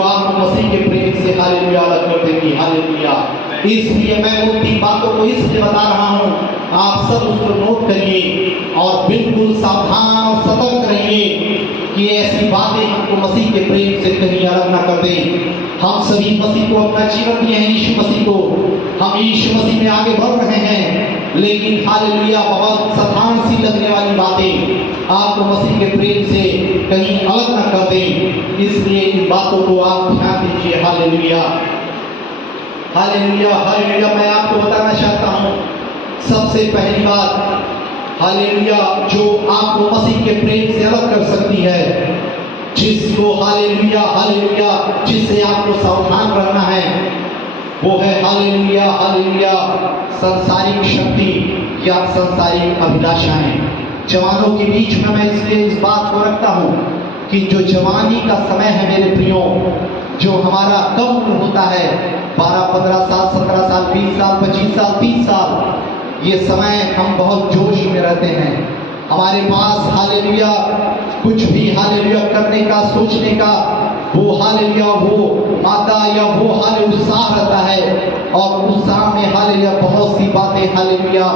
जो आपको मसीह के प्रेम से हालेलुया अलग कर देगी। हालेलुया। इसलिए मैं वो 3 बातों को इसलिए बता रहा हूँ, आप सब उसको नोट करिए और बिल्कुल सावधान और सतर्क रहिए कि ऐसी बातें हमको मसीह के प्रेम से कहीं अलग ना कर दें। हम सभी मसीह को अपना जीवन दिए हैं, यीशु मसीह को, हम यीशु मसीह में आगे बढ़ रहे हैं, लेकिन हालेलुया बहुत साधारण सी लगने वाली बातें आपको मसीह के प्रेम से कहीं अलग ना कर दें। इसलिए इन बातों को आप ध्यान दीजिए। Hallelujah hallelujah hallelujah. मैं आपको बताना चाहता हूँ सबसे पहली बात, हालेलुया, जो आपको मसीह के प्रेम से अलग कर सकती है, जिसको हालेलुया हालेलुया जिससे आपको सावधान रहना है, वो है हालेलुया हालेलुया सांसारिक शक्ति या सांसारिक अभिलाषाएं। जवानों के बीच में मैं इसलिए इस बात को रखता हूँ कि जो जवानी का समय है मेरे प्रियो, जो हमारा कब उम्र होता है 12, 15 साल, 17 साल, 20 साल, 25 साल, 30 साल, ये समय हम बहुत जोश में रहते हैं। हमारे पास हालेलुया कुछ भी हालेलुया करने का, सोचने का वो हालेलुया वो आता या वो हाले उत्साह रहता है, और उत्साह में हालेलुया बहुत सी बातें हालेलुया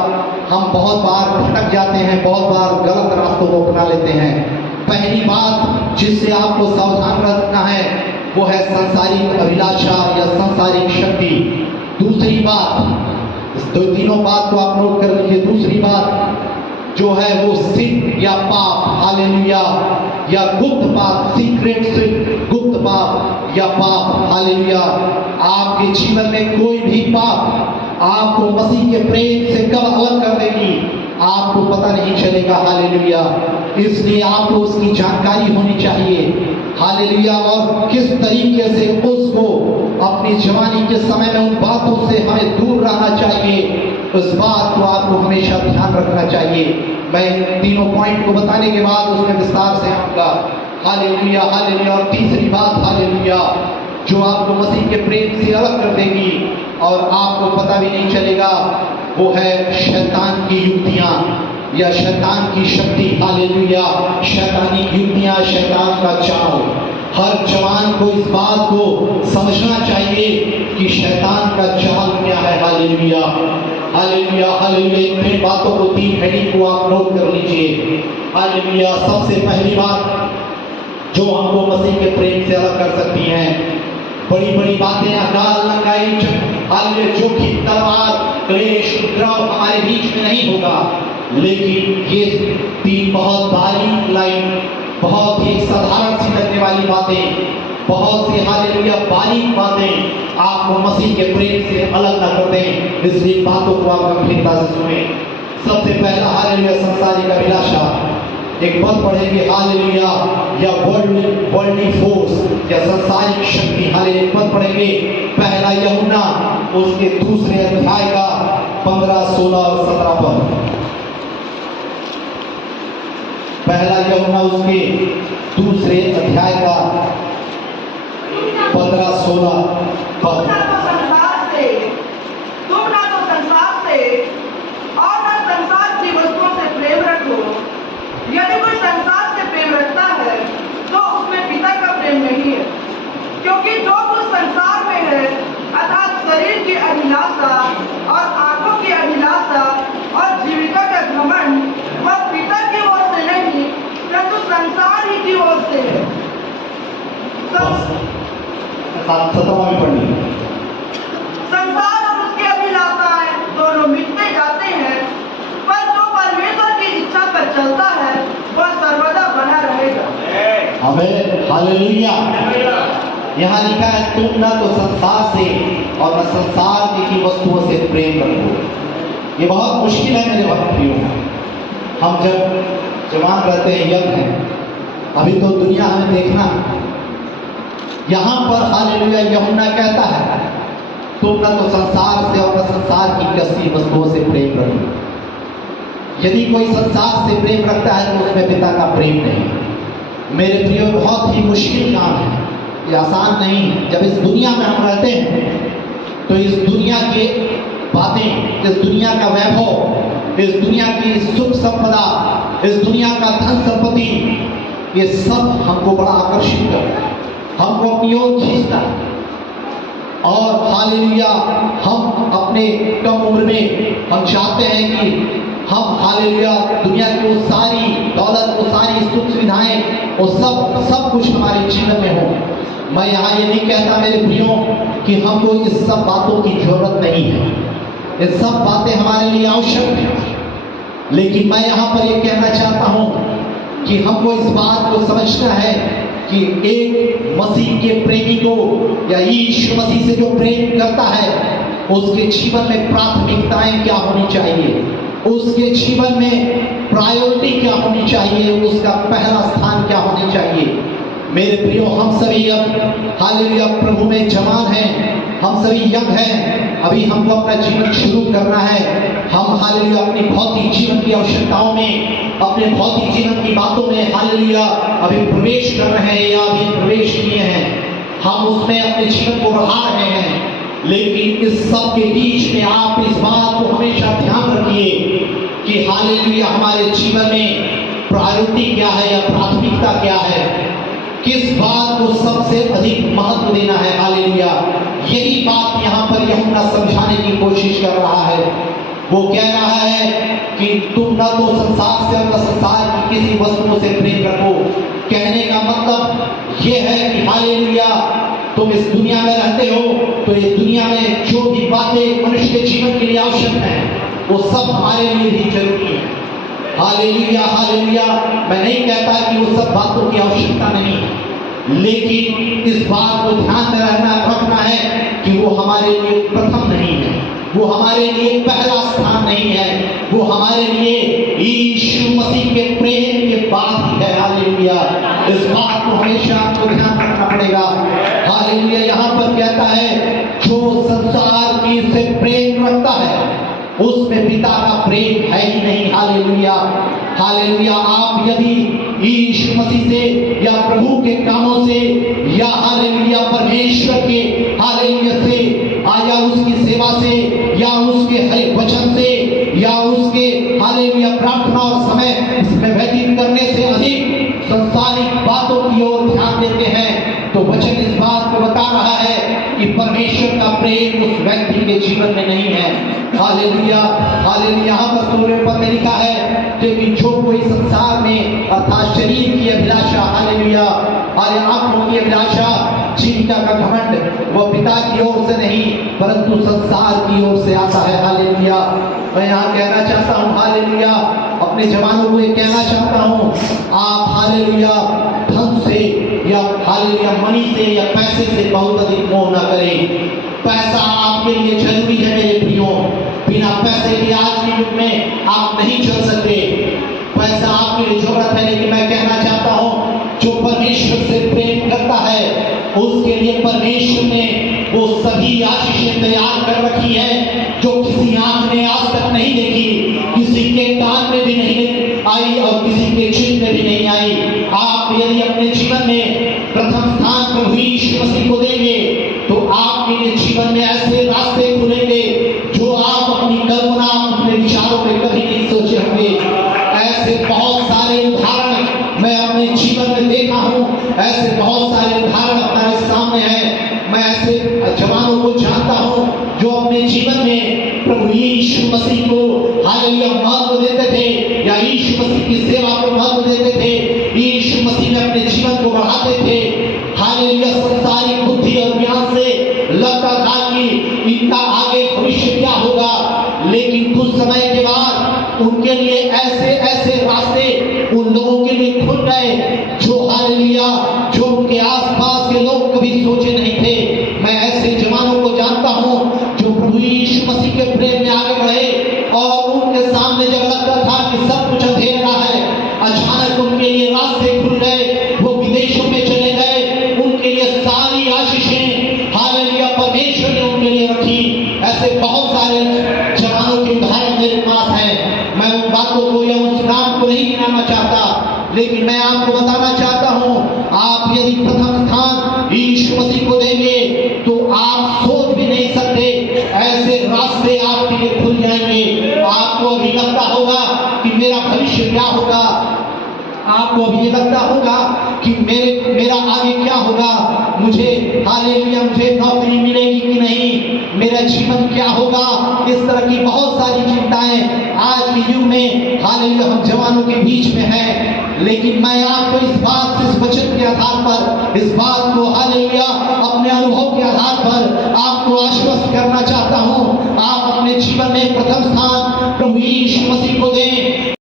हम बहुत बार भटक जाते हैं, बहुत बार गलत रास्तों को अपना लेते हैं। पहली बात जिससे आपको सावधान रहना है वो है सांसारिक अभिलाषा या सांसारिक शक्ति। दूसरी बात, इस तीनों बात को आप नोट कर लीजिए। दूसरी बात जो है वो सिन या पाप, हालेलुया, या गुप्त पाप, सीक्रेट सिन, गुप्त पाप या पाप, हालेलुया। आपके जीवन में कोई भी पाप आपको मसीह के प्रेम से कब अलग कर देगी आपको पता नहीं चलेगा। हालेलुया। इसलिए आपको उसकी जानकारी होनी चाहिए। हालेलुया। और किस तरीके से उसको अपनी जवानी के समय में उन बातों से हमें दूर रहना चाहिए, उस बात को आपको हमेशा ध्यान रखना चाहिए। मैं तीनों पॉइंट को बताने के बाद उसमें विस्तार से आऊंगा। Hallelujah hallelujah. और तीसरी बात हालेलुया जो आपको मसीह के प्रेम से अलग कर देगी और आपको पता भी नहीं चलेगा, वो है शैतान की युक्तियां या शैतान की शक्ति। हालेलुया। शैतानी युक्तियां, शैतान का चाव। हर जवान को इस बात को समझना चाहिए कि शैतान का चाल क्या है। Hallelujah hallelujah hallelujah. इन 3 बातों को, 3 हेडिंग को आप नोट कर लीजिए। हालेलुया। सबसे पहली बात जो हमको मसीह के प्रेम से अलग कर सकती हैं, बड़ी बड़ी बातें, अकाल, लंगाई, हालेलुया, जोखिम, तलवार, क्लेश, उपद्रव हमारे बीच में नहीं होगा, लेकिन ये 3 बहुत बारीक लाइन, बहुत ही साधारण सी लगने वाली बातें, बहुत सी हालेलुया बारीक बातें आपको मसीह के प्रेम से अलग न कर दें। इसलिए बातों को आप गंभीरता से सुने। सबसे पहला हालेलुया सांसारिक अभिलाषा। एक पद पढ़ेंगे हालेलुया, या वर्ल्डली फोर्स या सांसारिक शक्ति। हालेलुया पद पढ़ेंगे पहला यूहन्ना उसके 2 अध्याय का 15, 16 और 17 पद। पहला यूहन्ना उसके 2 अध्याय का 15, 16 पद। तुम ना तो संसार से और ना संसार की वस्तुओं से प्रेम रखो। यदि कोई संसार से प्रेम रखता है तो उसमें पिता का प्रेम नहीं है, क्योंकि जो कुछ संसार में है, अर्थात शरीर की अभिलाषा और आंखों की अभिलाषा और जीविका का घमंड, वह पिता की ओर से नहीं परंतु संसार ही की ओर से है। संसार और उसकी अभिलाषाएं दोनों मिटते जाते हैं, पर जो परमेश्वर की इच्छा पर चलता है वह सर्वदा बना रहेगा। आमीन हालेलुया। यहाँ लिखा है तुम ना तो संसार से और न संसार की वस्तुओं से प्रेम रखो। ये बहुत मुश्किल है मेरे भाइयों। हम जब जवान रहते हैं, यंग हैं, अभी तो दुनिया हमें देखना। यहाँ पर हालेलुया यूहन्ना कहता है तुम ना तो संसार से और न संसार की कसी वस्तुओं से प्रेम रखो। यदि कोई संसार से प्रेम रखता है तो उसमें पिता का प्रेम नहीं। मेरे प्रियो बहुत ही मुश्किल काम है, ये आसान नहीं। जब इस दुनिया में हम रहते हैं तो इस दुनिया की बातें, इस दुनिया का वैभव, इस दुनिया की सुख संपदा, इस दुनिया का धन संपत्ति, ये सब हमको बड़ा आकर्षित करता है। हमको अपनी ओर खींचता है। और हालेलुया हम अपने कम उम्र में हम चाहते हैं कि हम हालेलुया दुनिया की वो सारी दौलत, वो सारी सुख सुविधाएं, वो सब कुछ हमारे जीवन में हो। मैं यहाँ ये नहीं कहता मेरे प्रियो कि हमको इस सब बातों की जरूरत नहीं है, ये सब बातें हमारे लिए आवश्यक है, लेकिन मैं यहाँ पर ये कहना चाहता हूँ कि हमको इस बात को समझना है कि एक मसीह के प्रेमी को या यीशु मसीह से जो प्रेम करता है उसके जीवन में प्राथमिकताएं क्या होनी चाहिए, उसके जीवन में प्रायोरिटी क्या होनी चाहिए, उसका पहला स्थान क्या होनी चाहिए। मेरे प्रियो हम सभी अब हालेलुया प्रभु में जवान हैं, हम सभी यंग हैं, अभी हमको अपना जीवन शुरू करना है। हम हालेलुया अपनी भौतिक जीवन की आवश्यकताओं में, अपने भौतिक जीवन की बातों में हालेलुया अभी प्रवेश कर रहे हैं या अभी प्रवेश किए हैं, हम उसमें अपने जीवन को बढ़ा रहे हैं। लेकिन इस सब के बीच में आप इस बात को हमेशा ध्यान रखिए कि हालेलुया हमारे जीवन में प्रायोरिटी क्या है या प्राथमिकता क्या है, किस बात को सबसे अधिक महत्व देना है। हालेलुया यही बात यहाँ पर यूहन्ना समझाने की कोशिश कर रहा है। वो कह रहा है कि तुम न तो संसार से और न संसार की किसी वस्तुओं से प्रेम रखो। कहने का मतलब ये है कि हालेलुया तुम इस दुनिया में रहते हो तो इस दुनिया में जो भी बातें मनुष्य के जीवन के लिए आवश्यक हैं वो सब हमारे लिए भी जरूरी है। हालेलुया हालेलुया मैं नहीं कहता कि वो सब बातों की आवश्यकता नहीं है, लेकिन इस बात को ध्यान में रखना है कि वो हमारे लिए प्रथम नहीं है, वो हमारे लिए पहला स्थान नहीं है, वो हमारे लिए यीशु मसीह के प्रेम के बाद ही है। हालेलुया इस बात को हमेशा आपको ध्यान रखना पड़ेगा। हालेलुया यहाँ पर कहता है जो संसार की से प्रेम रखता है उसमें पिता का प्रेम है ही नहीं। हालेलुया हालेलुया आप यदि यीशु मसीह से या प्रभु के कामों से या हालेलुया परमेश्वर के हालेलुया से या उसकी सेवा से या उसके हर वचन से या उसके हालेलुया प्रार्थना और समय इसमें व्यतीत करने से अधिक संसारिक बातों की ओर ध्यान देते हैं तो वचन इस बात को बता रहा है कि परमेश्वर का प्रेम उस व्यक्ति के जीवन में नहीं है। हालेलुया हालेलुया यहाँ पर 16वें पद में लिखा है लेकिन जो कोई संसार में अर्थात शरीर की अभिलाषा हालेलुया और आंखों की अभिलाषा जीविका का घमंड वह पिता की ओर से नहीं परंतु संसार की ओर से आता है। हालेलुया मैं यहाँ कहना चाहता हूँ हालेलुया अपने जवानों को ये कहना चाहता हूँ आप हालेलुया धन से या हालेलुया मनी से या पैसे से बहुत अधिक मोह न करें। पैसा आपके लिए जरूरी है मेरे प्रियो, बिना पैसे के आज के युग में आप नहीं चल सकते। पैसा आपके लिए जरूरत है, लेकिन मैं कहना चाहता हूँ जो परमेश्वर से प्रेम करता है उसके लिए परमेश्वर ने वो सभी आशीषें तैयार कर रखी है जो किसी आंख ने आज तक नहीं देखी, किसी के कान में भी नहीं आई और किसी के चित्त में भी नहीं आई। आप यदि अपने जीवन में प्रथम स्थान प्रभु यीशु मसीह को देंगे तो आपके लिए जीवन में ऐसे रास्ते खुलेंगे जो आप अपनी कल्पना अपने विचारों में कभी नहीं सोचे होंगे। ऐसे बहुत सारे उदाहरण मैं अपने जीवन में देखा हूँ, ऐसे बहुत सारे उदाहरण हमारे सामने हैं। मैं ऐसे जवानों को जानता हूँ जो अपने जीवन में प्रभु यीशु मसीह को हालेलुया महत्व देते थे या यीशु मसीह की सेवा को महत्व देते थे, यीशु मसीह में अपने जीवन को बढ़ाते थे। हालेलुया संसारिक बुद्धि और ज्ञान से लगता था कि इनका आगे भविष्य क्या होगा, लेकिन कुछ समय के बाद उनके लिए ऐसे ऐसे रास्ते उन लोगों के लिए खुल गए जो हालेलुया जो उनके आसपास के लोग कभी सोचे नहीं थे। मैं ऐसे जवानों को जानता हूँ जो प्रभु यीशु मसीह के प्रेम में आगे बढ़े और उनके सामने जब लगता था कि सब कुछ अंधेरा है, अचानक उनके लिए रास्ते खुल गए, वो विदेशों में चले गए, उनके लिए सारी आशीषें हालेलुया परमेश्वर ने उनके लिए रखी। ऐसे बहुत सारे जवानों के उदाहरण मेरे पास हैं। मैं उन बातों को या उस नाम को नहीं गिनाना चाहता, लेकिन मैं आपको बताना चाहता हूँ आप यदि प्रथम स्थान यीशु मसीह को देंगे तो आप सोच भी नहीं सकते ऐसे रास्ते आपके लिए खुल जाएंगे। आपको अभी लगता होगा कि मेरा भविष्य क्या होगा, आपको अभी लगता होगा कि मेरा आगे क्या होगा। होगा, मुझे हालेलुया मुझे नौकरी मिलेगी कि नहीं, मेरा जीवन क्या होगा। इस तरह की बहुत सारी चिंताएं आज के युग में हालेलुया हम जवानों के बीच में हैं। लेकिन मैं आपको इस बात से, इस वचन के आधार पर, इस बात को हालेलुया अपने अनुभव के आधार पर आपको आश्वस्त करना चाहता हूं। आप अपने जीवन में प्रथम स्थान प्रभु यीशु मसीह को दें।